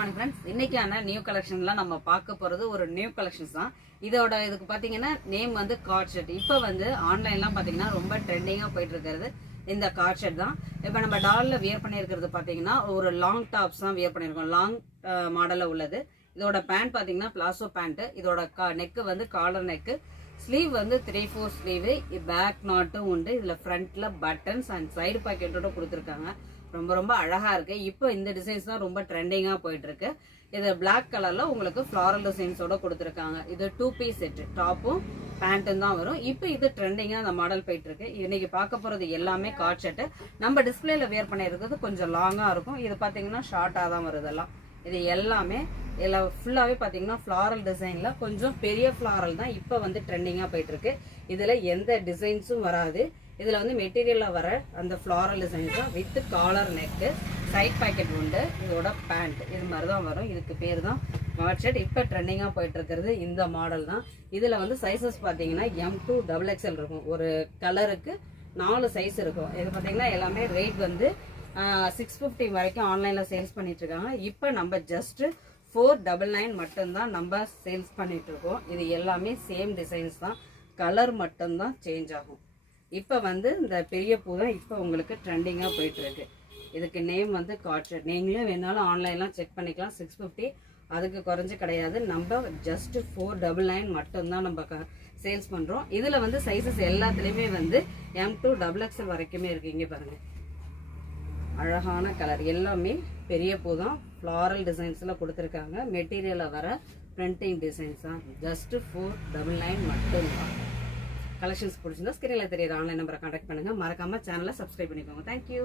Morning friends. இன்னைக்கான new கலெக்ஷன்லாம் நம்ம பார்க்க போகிறது ஒரு நியூ கலெக்ஷன்ஸ் தான். இதுக்கு பார்த்தீங்கன்னா நேம் வந்து கார்ட் ஷர்ட். இப்போ வந்து ஆன்லைன்லாம் பார்த்தீங்கன்னா ரொம்ப ட்ரெண்டிங்காக போயிட்டு இருக்கிறது இந்த கார்ட் ஷர்ட் தான். இப்போ நம்ம டாலில் வியர் பண்ணியிருக்கிறது பார்த்தீங்கன்னா ஒரு லாங் டாப்ஸ் தான் வியர் பண்ணியிருக்கோம். லாங் மாடலில் உள்ளது. இதோட பேண்ட் பார்த்தீங்கன்னா பிளாசோ பேண்ட்டு. இதோட நெக்கு வந்து காலர் நெக்கு. ஸ்லீவ் வந்து 3/4 ஸ்லீவு. பேக் நாட்டும் உண்டு. இதில் ஃப்ரண்ட்டில் பட்டன்ஸ் அண்ட் சைடு பாக்கெட்டோட கொடுத்துருக்காங்க. ரொம்ப ரொம்ப அழகாக இருக்குது. இப்போ இந்த டிசைன்ஸ் தான் ரொம்ப ட்ரெண்டிங்காக போயிட்டுருக்கு. இது பிளாக் கலரில் உங்களுக்கு ஃப்ளாரல் டிசைன்ஸோட கொடுத்துருக்காங்க. இது 2 பீஸ் செட்டு, டாப்பும் பேண்ட்டும் தான் வரும். இப்போ இது ட்ரெண்டிங்காக அந்த மாடல் போயிட்டுருக்கு. இன்னைக்கு பார்க்க போகிறது எல்லாமே கார்ட் ஷர்ட்டு. நம்ம டிஸ்பிளேல வியர் பண்ணியிருக்கிறது கொஞ்சம் லாங்காக இருக்கும். இது பார்த்தீங்கன்னா ஷார்ட்டாக தான் வருதெல்லாம். இது எல்லாமே எல்லாம் ஃபுல்லாகவே பார்த்தீங்கன்னா ஃப்ளாரல் டிசைனில் கொஞ்சம் பெரிய ஃப்ளாரல் தான் இப்போ வந்து ட்ரெண்டிங்காக போயிட்டுருக்கு. இதில் எந்த டிசைன்ஸும் வராது. இதில் வந்து மெட்டீரியலில் வர அந்த ஃப்ளாரல் டிசைன்ஸ் தான் with collar neck, side pocket உண்டு. இதோட பேண்ட் இது மாதிரி தான் வரும். இதுக்கு பேர் தான் கார்ட் ஷர்ட். இப்போ ட்ரெண்டிங்காக போயிட்டுருக்கிறது இந்த மாடல் தான். இதில் வந்து சைஸஸ் பார்த்தீங்கன்னா M2 XXL இருக்கும். ஒரு கலருக்கு 4 சைஸ் இருக்கும். இது பார்த்தீங்கன்னா எல்லாமே ரேட் வந்து 650 வரைக்கும் ஆன்லைனில் சேல்ஸ் பண்ணிட்டுருக்காங்க. இப்போ நம்ம ஜஸ்ட்டு 499 மட்டும்தான் நம்ம சேல்ஸ் பண்ணிகிட்ருக்கோம். இது எல்லாமே சேம் டிசைன்ஸ் தான், கலர் மட்டும்தான் சேஞ்ச் ஆகும். இப்போ வந்து இந்த பெரிய பூ தான் இப்போ உங்களுக்கு ட்ரெண்டிங்காக போயிட்டுருக்கு. இதுக்கு நேம் வந்து கார்ட் ஷர்ட். நீங்களே வேணாலும் ஆன்லைன்லாம் செக் பண்ணிக்கலாம். 650 அதுக்கு குறைஞ்சி கிடையாது. நம்ம ஜஸ்ட்டு 499 மட்டும்தான் நம்ம சேல்ஸ் பண்ணுறோம். இதில் வந்து சைஸஸ் எல்லாத்துலேயுமே வந்து M2 XXL வரைக்குமே இருக்குது. இங்கே பாருங்கள், அழகான கலர். எல்லாமே பெரிய பூ தான். ஃப்ளாரல் டிசைன்ஸில் கொடுத்துருக்காங்க. மெட்டீரியலில் வர பிரிண்டிங் டிசைன்ஸ் தான். ஜஸ்ட்டு 499 மட்டும்தான். கலெக்ஷன்ஸ் பிடிச்சிருந்தா ஸ்கிரீனில் தெரியுற ஆன்லைன் நம்பரை கான்டாக்ட் பண்ணுங்கள். மறக்காமல் சேனலை சப்ஸ்கிரைப் பண்ணிக்கோங்க. தேங்க்யூ.